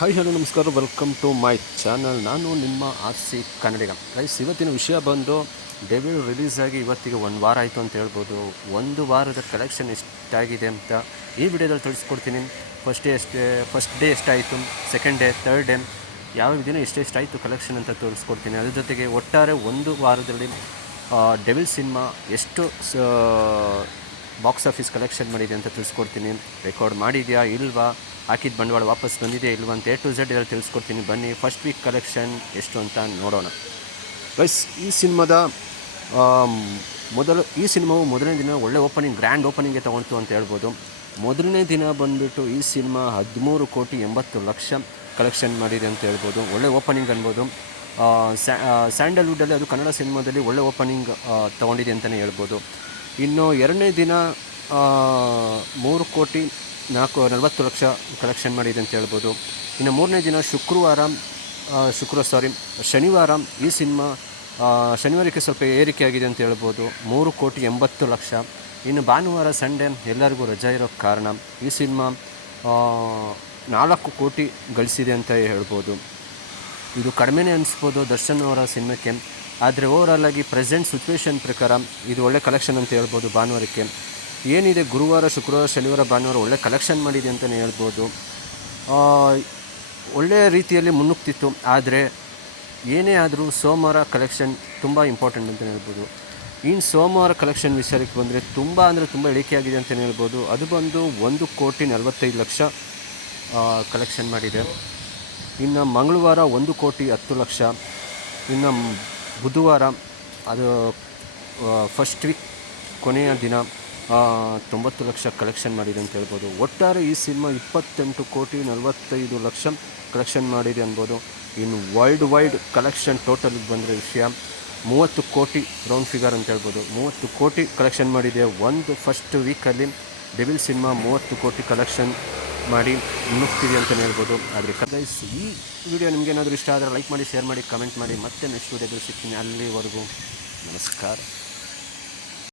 Hi hello ನಮಸ್ಕಾರ, welcome to my channel. ನಾನು ನಿಮ್ಮ RC ಕನ್ನಡಿಗ. ಗೈಸ್, ಇವತ್ತಿನ ವಿಷಯ ಬಂದು ಡೆವಿಲ್ ರಿಲೀಸ್ ಆಗಿ ಇವತ್ತಿಗೆ 1 ವಾರ ಆಯಿತು ಅಂತ ಹೇಳ್ಬೋದು. 1 ವಾರದ ಕಲೆಕ್ಷನ್ ಎಷ್ಟಾಗಿದೆ ಅಂತ ಈ ವಿಡಿಯೋದಲ್ಲಿ ತಿಳಿಸ್ಕೊಡ್ತೀನಿ. ಫಸ್ಟ್ ಡೇ ಎಷ್ಟಾಯಿತು, ಸೆಕೆಂಡ್ ಡೇ, ಥರ್ಡ್ ಡೇ, ಯಾವ ದಿನ ಎಷ್ಟೆಷ್ಟಾಯಿತು ಕಲೆಕ್ಷನ್ ಅಂತ ತೋರಿಸ್ಕೊಡ್ತೀನಿ. ಅದ್ರ ಜೊತೆಗೆ ಒಟ್ಟಾರೆ 1 ವಾರದಲ್ಲಿ ಡೆವಿಲ್ ಸಿನಿಮಾ ಎಷ್ಟು ಬಾಕ್ಸ್ ಆಫೀಸ್ ಕಲೆಕ್ಷನ್ ಮಾಡಿದೆ ಅಂತ ತಿಳಿಸ್ಕೊಡ್ತೀನಿ. ರೆಕಾರ್ಡ್ ಮಾಡಿದೆಯಾ ಇಲ್ವಾ, ಹಾಕಿದ ಬಂಡವಾಳ ವಾಪಸ್ ಬಂದಿದೆ ಇಲ್ವಾ ಅಂತ A to Z ಇದರಲ್ಲಿ ತಿಳಿಸ್ಕೊಡ್ತೀನಿ. ಬನ್ನಿ, ಫಸ್ಟ್ ವೀಕ್ ಕಲೆಕ್ಷನ್ ಎಷ್ಟು ಅಂತ ನೋಡೋಣ. ಗೈಸ್, ಈ ಸಿನಿಮಾವು ಮೊದಲನೇ ದಿನ ಒಳ್ಳೆ ಓಪನಿಂಗ್, ಗ್ರ್ಯಾಂಡ್ ಓಪನಿಂಗ್ಗೆ ತೊಗೊಳ್ತು ಅಂತ ಹೇಳ್ಬೋದು. ಮೊದಲನೇ ದಿನ ಬಂದುಬಿಟ್ಟು ಈ ಸಿನಿಮಾ 13,80,00,000 ಕಲೆಕ್ಷನ್ ಮಾಡಿದೆ ಅಂತ ಹೇಳ್ಬೋದು. ಒಳ್ಳೆ ಓಪನಿಂಗ್ ಅನ್ಬೋದು. ಸ್ಯಾಂಡಲ್ವುಡ್ಡಲ್ಲಿ, ಅದು ಕನ್ನಡ ಸಿನಿಮಾದಲ್ಲಿ ಒಳ್ಳೆ ಓಪನಿಂಗ್ ತೊಗೊಂಡಿದೆ ಅಂತಲೇ ಹೇಳ್ಬೋದು. ಇನ್ನು ಎರಡನೇ ದಿನ 3,40,00,000 ಕಲೆಕ್ಷನ್ ಮಾಡಿದೆ ಅಂತ ಹೇಳ್ಬೋದು. ಇನ್ನು ಮೂರನೇ ದಿನ ಶನಿವಾರ ಈ ಸಿನಿಮಾ ಶನಿವಾರಕ್ಕೆ ಸ್ವಲ್ಪ ಏರಿಕೆ ಆಗಿದೆ ಅಂತ ಹೇಳ್ಬೋದು, 3,80,00,000. ಇನ್ನು ಭಾನುವಾರ ಸಂಡೇ ಎಲ್ಲರಿಗೂ ರಜಾ ಇರೋ ಕಾರಣ ಈ ಸಿನಿಮಾ 4 ಕೋಟಿ ಗಳಿಸಿದೆ ಅಂತ ಹೇಳ್ಬೋದು. ಇದು ಕಡಿಮೆನೇ ಅನಿಸ್ಬೋದು ದರ್ಶನ್ ಅವರ ಸಿನಿಮಾಕ್ಕೆ, ಆದರೆ ಓವರಾಲ್ ಆಗಿ ಪ್ರೆಸೆಂಟ್ ಸಿಚುವೇಶನ್ ಪ್ರಕಾರ ಇದು ಒಳ್ಳೆ ಕಲೆಕ್ಷನ್ ಅಂತ ಹೇಳ್ಬೋದು. ಭಾನುವಾರಕ್ಕೆ ಏನಿದೆ, ಗುರುವಾರ, ಶುಕ್ರವಾರ, ಶನಿವಾರ, ಭಾನುವಾರ ಒಳ್ಳೆ ಕಲೆಕ್ಷನ್ ಮಾಡಿದೆ ಅಂತಲೇ ಹೇಳ್ಬೋದು. ಒಳ್ಳೆಯ ರೀತಿಯಲ್ಲಿ ಮುನ್ನುಗ್ತಿತ್ತು. ಆದರೆ ಏನೇ ಆದರೂ ಸೋಮವಾರ ಕಲೆಕ್ಷನ್ ತುಂಬ ಇಂಪಾರ್ಟೆಂಟ್ ಅಂತಲೇ ಹೇಳ್ಬೋದು. ಇನ್ನು ಸೋಮವಾರ ಕಲೆಕ್ಷನ್ ವಿಚಾರಕ್ಕೆ ಬಂದರೆ ತುಂಬ ಇಳಿಕೆಯಾಗಿದೆ ಅಂತಲೇ ಹೇಳ್ಬೋದು. ಅದು ಬಂದು 1,45,00,000 ಕಲೆಕ್ಷನ್ ಮಾಡಿದೆ. ಇನ್ನು ಮಂಗಳವಾರ 1,10,00,000. ಇನ್ನು ಬುಧವಾರ, ಅದು ಫಸ್ಟ್ ವೀಕ್ ಕೊನೆಯ ದಿನ, 90,00,000 ಕಲೆಕ್ಷನ್ ಮಾಡಿದೆ ಅಂತ ಹೇಳ್ಬೋದು. ಒಟ್ಟಾರೆ ಈ ಸಿನಿಮಾ 28,45,00,000 ಕಲೆಕ್ಷನ್ ಮಾಡಿದೆ ಅನ್ಬೋದು. ಇನ್ನು ವರ್ಲ್ಡ್ ವೈಡ್ ಕಲೆಕ್ಷನ್ ಟೋಟಲ್ಗೆ ಬಂದರೆ ವಿಷಯ 30 ಕೋಟಿ ರೌಂಡ್ ಫಿಗರ್ ಅಂತ ಹೇಳ್ಬೋದು. 30 ಕೋಟಿ ಕಲೆಕ್ಷನ್ ಮಾಡಿದೆ ಒಂದು ಫಸ್ಟ್ ವೀಕಲ್ಲಿ. ಡೆವಿಲ್ ಸಿನಿಮಾ 30 ಕೋಟಿ ಕಲೆಕ್ಷನ್ ಮಾಡಿ ಮುನ್ನುಗ್ತಿದೆ ಅಂತಲೇ ಹೇಳ್ಬೋದು. ಆದರೆ ಗೈಸ್, ಈ ವಿಡಿಯೋ ನಿಮಗೇನಾದರೂ ಇಷ್ಟ ಆದರೆ ಲೈಕ್ ಮಾಡಿ, ಶೇರ್ ಮಾಡಿ, ಕಮೆಂಟ್ ಮಾಡಿ. ಮತ್ತೆ ನೆಕ್ಸ್ಟ್ ವಿಡಿಯೋದಲ್ಲಿ ಸಿಗ್ತೀನಿ. ಅಲ್ಲಿವರೆಗೂ ನಮಸ್ಕಾರ.